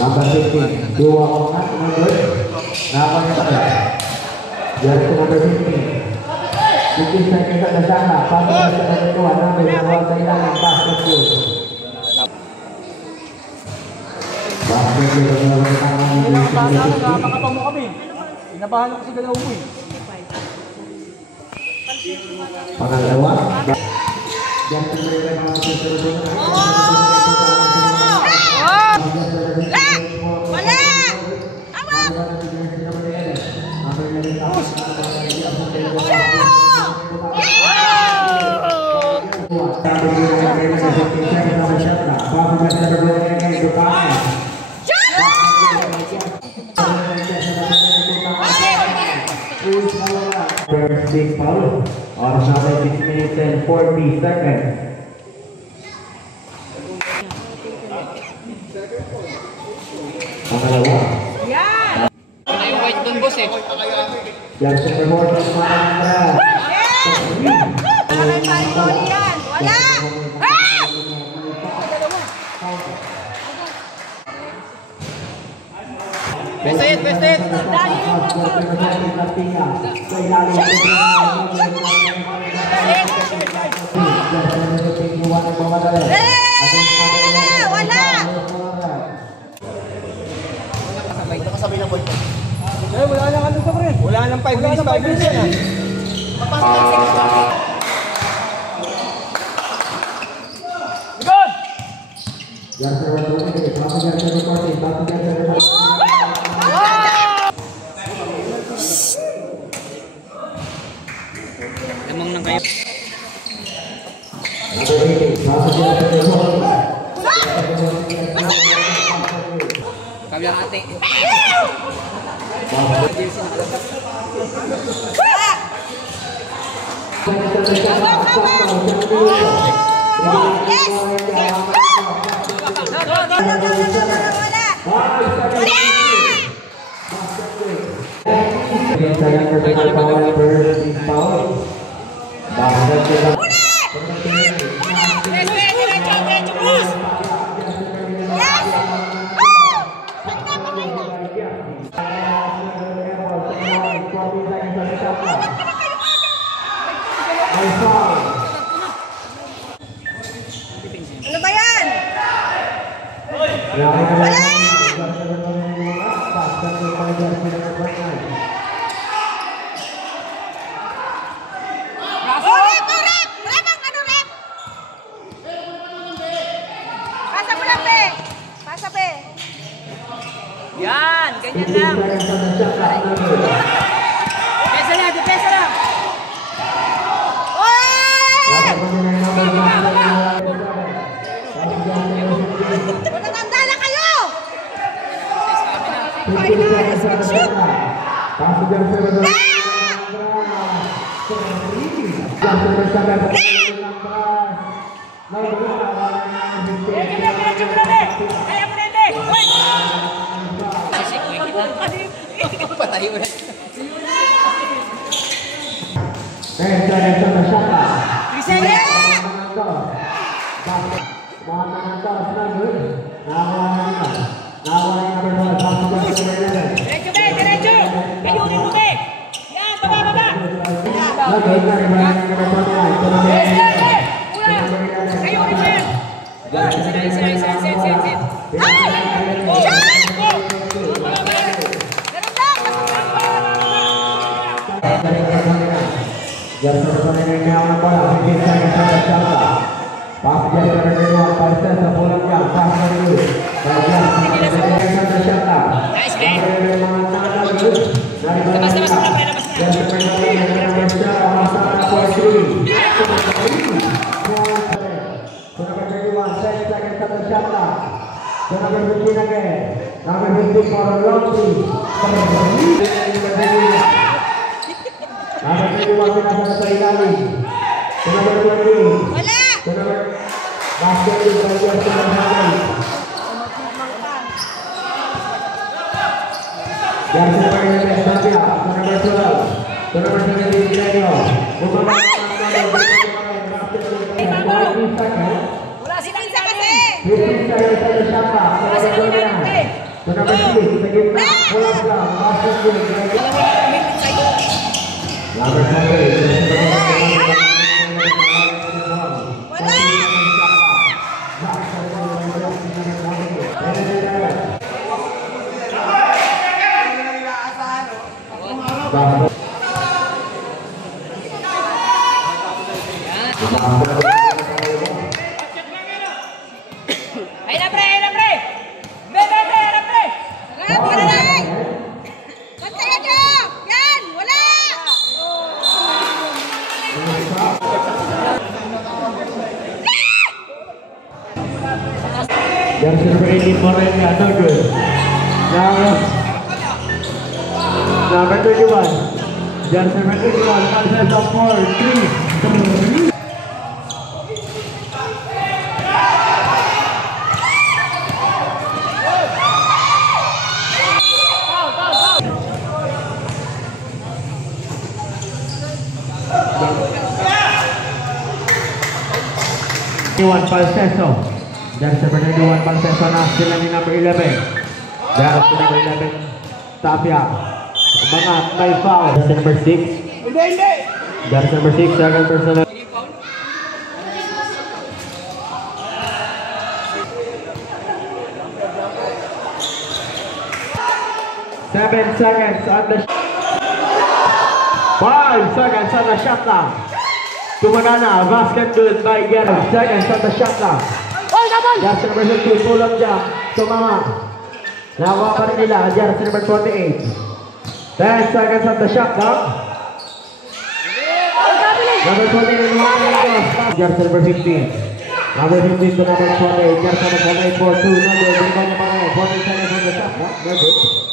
Number 15, 2 orang number. Number 7. Jadi number 15. 15 seconds ada sana. Pasal ada kedua number dua Thailand basket shoot. Basket shoot dengan tangan di Nakakapang mo kami. Inabahan ako si Galaw mo eh. Pangalawa. Yan mereka masih terus. Big foul or another 6 minutes and 40 seconds. Pangalawa. Yan! Wala yung white doon, boss eh. Yang superboard ng mga Andra. Wala may foul yan! Wala! Best hit! Best hit! Wala! Kasabay na boy. Eh, wala nang ano sa pre. Wala nang 5 minutes yan ah. Good! Lamang nang kayo. Kabilang ate. Ano ba yan? Rep! Rep ang ano, rep! Pasa mo lang, be! Pasa, be! Yan! Ganyan lang! Depesa lang! Depesa lang! Matatanda na kayo! Shoot! Patay ulit. Diretso, be! Diretso! Ayunin mo, be! Yan! Baba! Ayunin mo yan! Sit! Ay! Shot! Wala si Pinsa kasi! Wala si Pinsa kasi! number 6, sa gitna, pull-up lang, basket good. Number 7, Ay na pre, ay na pre! Be, ay na pre! Wala lang! Pantay nyo! Yan! Wala! Jersey number 18, Morena, no good. Number 21, jersey number 81, passes of 4, 3. Palseso. Jersey number 91, Palseso na sila ni number 11. Jersey number 11, Tapia. Umangat, may foul. Jersey number 6. Hindi! Jersey number 6, second personal. Seven seconds on the 5 seconds on the shot clock. Tumagana, basket good by Gero. Seconds on the shot clock. Jersey number 15, pull up jump. Tumama. Nakuha pa rin nila, jersey number 48. 10 seconds on the shot clock. Number 28, jersey number 15. Number 15 to number 28. Jersey number 28 for 2. Number 40 seconds on the shot clock. No good. Good!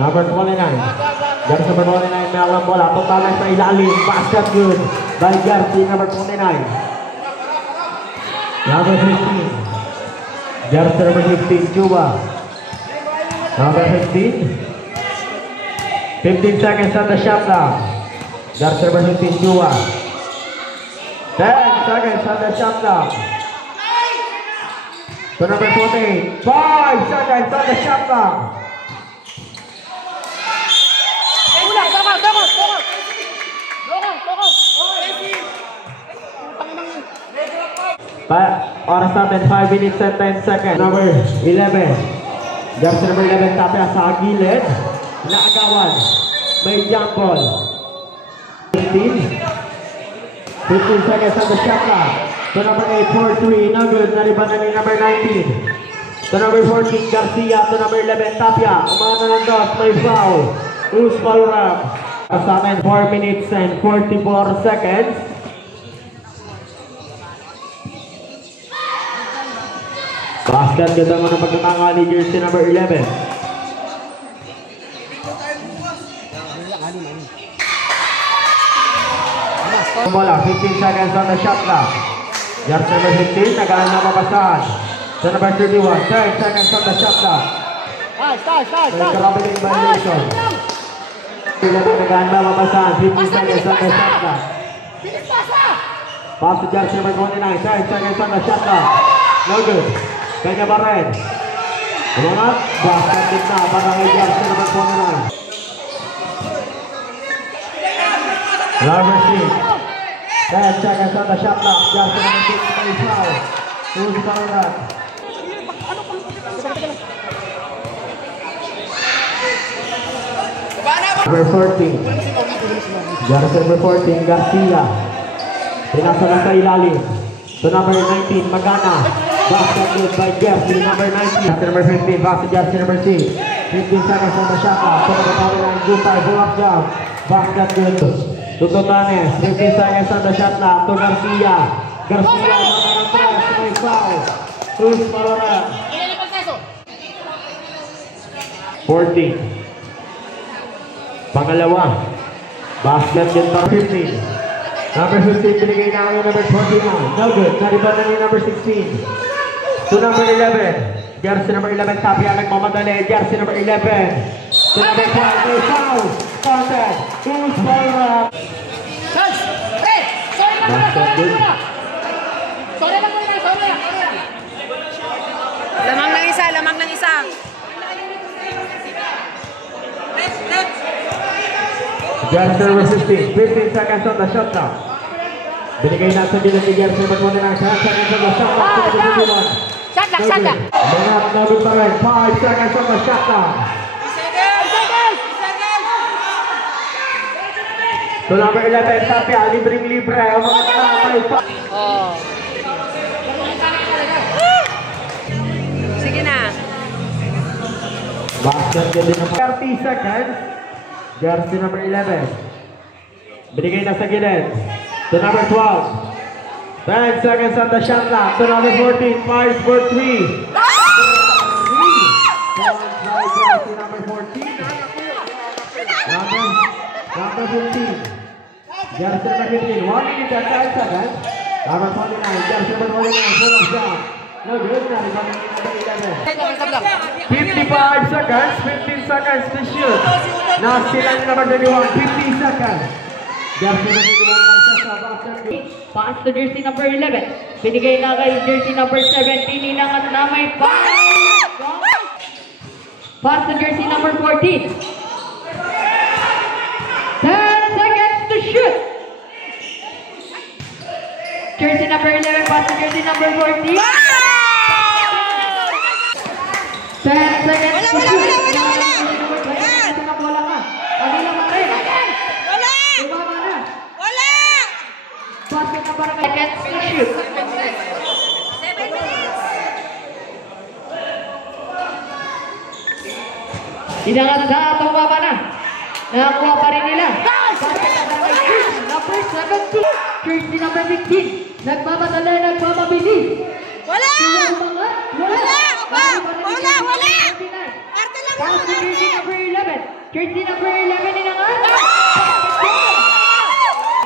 Number 29. Jersey number 29, Melang bola. Totalnya sa ilalim. Basket good by jersey number 29. Number 15. Jersey number 15, Cuba. Number 15. 15 seconds on the shot clock. Jersey number 15, Cuba. 10 seconds on the shot clock. To number 28. 5 seconds on the shot clock. Oras natin 5 minutes and 10 seconds. Number 11. Jersey number 11, Tapia sa gilid. Naagawan. May jump ball. 15 seconds on the shot clock. To number 8, 4-3. No good. Naribanan ni number 19. To number 14, Garcia. To number 11, Tapia. Umana ng dos. May foul. Loose ball rap. Sa amin 4 minutes and 44 seconds. Basket ganda mo ng pagkatanga ni jersey number 11. Bola, 15 seconds on the shot clock. Jersey number 15, nagalan na mabasahan. Sa number 31, 10 seconds on the shot clock. May traveling violation. Sila na nagalan na mabasahan, 15 seconds on the shot clock. Pass to jersey number 29, 10 seconds on the shot clock. No good. Kanya pa rin. Umangat, basket din na para kay jersey number 29. Number 6. 10 seconds on the shot clock. Jersey number 6 may foul. Who's foul that? Number 14. Jersey number 14, Garcia. Pinasa na sa ilalim. To number 19, Magana. Basket good by jersey number 19. Jersey number 15, back to jersey number 6. 15 seconds on the shot clock. To the power line, Gupay, pull up jump. Basket good. To Totanes, 15 seconds on the shot clock. To Garcia. Garcia, mga press, may foul. Who's Malora? 14. Pangalawa. Basket good para 15. Number 15, binigay na kayo number 29. No good. Nariban na ni number 16. To number 11. Jersey number 11, Tapia nagmamadali. Jersey number 11. To number 12, may foul. contest. Who's ball? Charge! Pre! Sorry lang muna! Sorry lang muna! Sorry lang muna! Sorry lang! Lamang ng isa, lamang ng isa. Gerson resisting. 15 seconds on the shot clock. Binigay na sa gilid ni Gerson. Magmuna ng 10 seconds on the shot clock. Shot lang! Shot lang! Mga namin pa rin. 5 seconds on the shot clock. So number 11, Tapia, libreng-libre. Ang mga kamay pa. Oh. Sige na. Basket ka din naman. 30 seconds. Jersey number 11. Binigay na sa gilid. To number 12. 10 seconds on the shot clock. To number 14. Fires for 3. Jersey number 14. Number 15. Jersey number 15. 1 minute and 10 seconds. Number 29. Jersey number 29. Full of shot. No good na. Number 11. 55 seconds. 15 seconds to shoot. Now still on number 21. 50 seconds. Jersey number 21 sa basket. Pass to jersey number 11. Binigay na kay jersey number 17. Inangat na may pass. Pass to jersey number 14. 10 seconds to shoot. Jersey number 11. Pass to jersey number 14. 10 seconds to shoot. Bola ka. Kanila pa rin. Wala! Tumama na. Wala! Basket na para kay seconds to shoot. 7 minutes. Inangat na, tumama na. Nakakuha pa rin nila. Basket na para kay jersey number 17. Jersey number 15. Nagmamadali, nagmamabilis. Wala! Wala! Wala! Wala! Arte lang Pass to jersey number 11. Jersey number 11 inangat.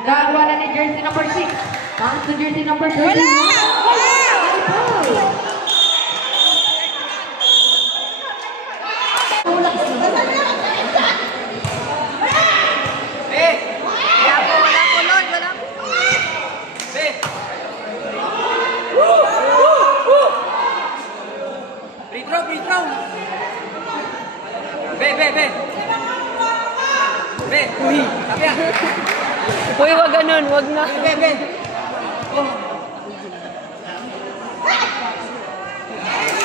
Nakakuha na ni jersey number 6. Pass to jersey number 13. Wala kulod! Wala! Free throw, free throw. Be. Uy, Tapia. Uy, wag ganun, wag na. Be.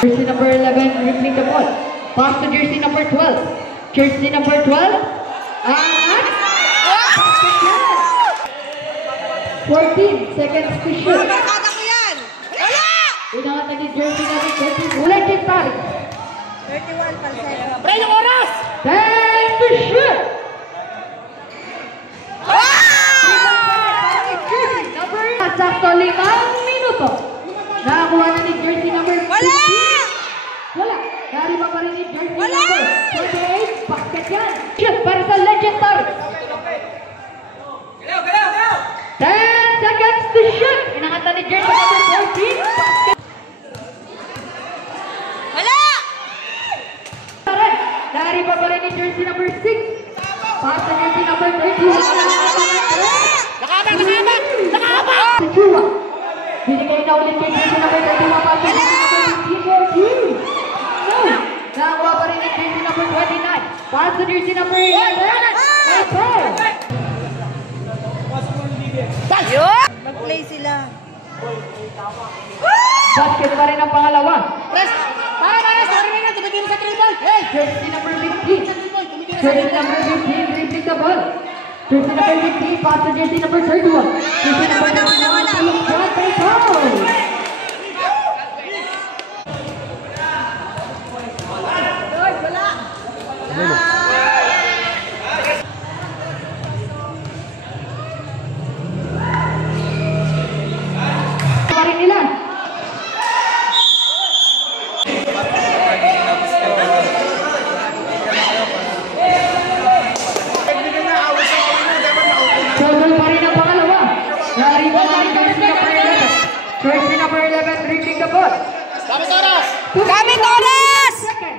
Jersey number 11 dribbling the ball. Pass to jersey number 12. Jersey number 12. And 14 seconds to shoot. Barkada ko yan! Wala! Inangat na ni jersey number 13. Ulit yung tarik. 31 palsero. Pre, yung oras! 10 to shoot. Jersey number sakto 5 minuto. Nakakuha na ni jersey number 15. Wala! Wala. Nariba pa rin ni jersey Wala! number 28. Basket yan. Shoot para sa legendary. Galaw. 10 seconds to shoot. Inangatan ni jersey number 14. Basket. Wala! Nariba pa rin ni jersey number 6. Pass to jersey number 13. Nakabang! Si Chua. Binigay na ulit kay jersey number 31. Pass to jersey number 15. No. Nakakuha pa rin ni jersey number 29. Pass to jersey number 11. Yun! Mag-play sila. Basket pa rin ang pangalawa. Press! Sorry na, tumitin sa triple! Hey! Jersey number 15. Jersey number 15 dribbling the ball. Jersey number 15 pass to jersey number 31. Jersey number 31 pulling shot by foul. Pa rin nila. Total pa rin ang pangalawa. Nariba na ni jersey number 11. Jersey number 11 dribbling the ball. Dami sa oras! Gamit oras! Second.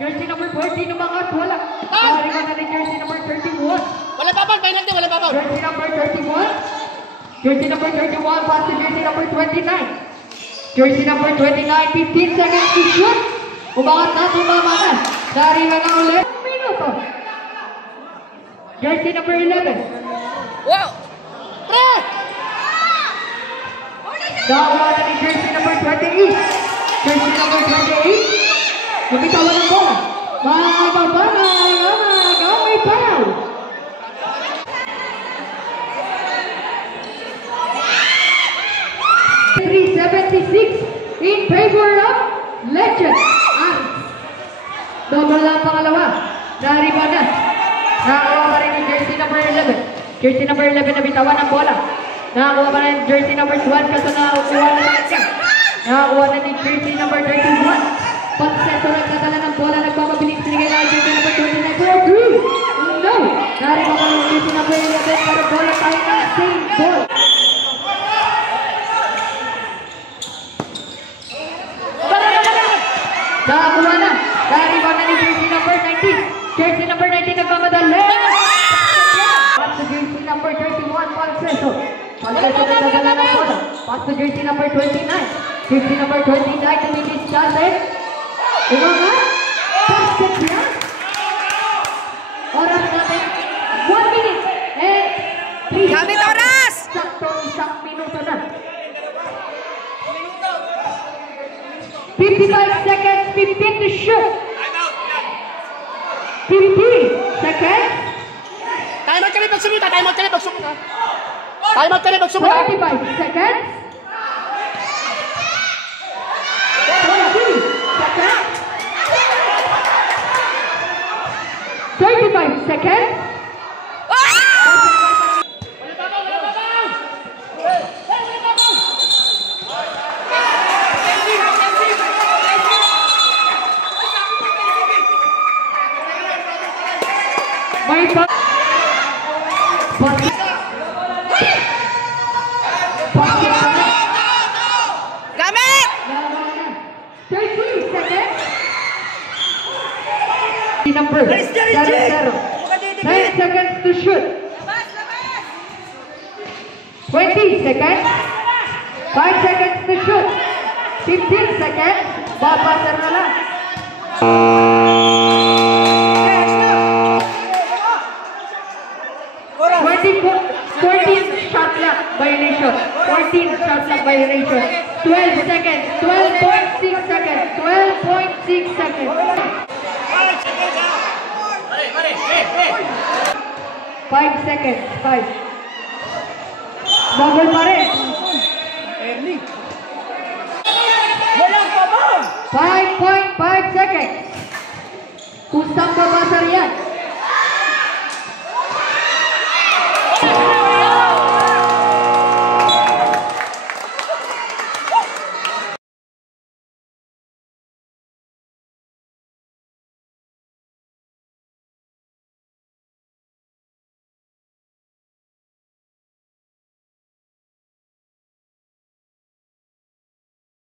Jersey number 14, umangat, wala. Nariban na ni jersey number 31. Wala babal, penalty, wala babal. Jersey number 31. Jersey number 31, pass to jersey number 29. Jersey number 29, 15 seconds to shoot. Umangat na, tumama na. Nariban na ulit. Minuto. Jersey number 11. Wow! Pre! Nakuha na ni jersey number 28. Jersey number 28. Nabitawan ng bola. Mababa na may foul. .376 in favor of Legend. Double lang pangalawa. Nariba na. Nakakuha pa rin ni jersey number 11. Jersey number 11 nabitawan ng bola. Nakakuha pa rin jersey number 12 kaso nakakuha na siya. Nakakuha na ni jersey number 31. Pagseto nagdadala ng bola, nagpapabilis sinigay na jersey number 29 for a three. No! Nariba pa rin jersey number 11 para bola tayo ng same ball. Nakakuha na. Nariba na ni jersey number 19. Jersey number 19 nagmamadali. Pass to jersey number 31, Pagseto. Pagseto nagdadala ng bola. Pass to jersey number 29. Jersey number 29 tumigis dati. Umangat. Basket yan. Oras natin. 1 minute and 3 Gamit oras! Sakto isang minuto na. 55 seconds, 15 to shoot. 50 seconds. Time out ka rin pagsumita, time out ka rin pagsumita. Time out ka rin pagsumita. 45 seconds. 20 seconds. 35 seconds. May pa. Gamit! 30 seconds. Number 0-0. 10 seconds to shoot. 20 seconds. 5 seconds to shoot. 15 seconds. Babasar na lang. 14 shot clock violation. 14 shot clock violation. 12 seconds. 12.6 seconds. 12.6 seconds. 5 seconds. 5. Double pa rin. 5.5 seconds. Kusang babasar yan.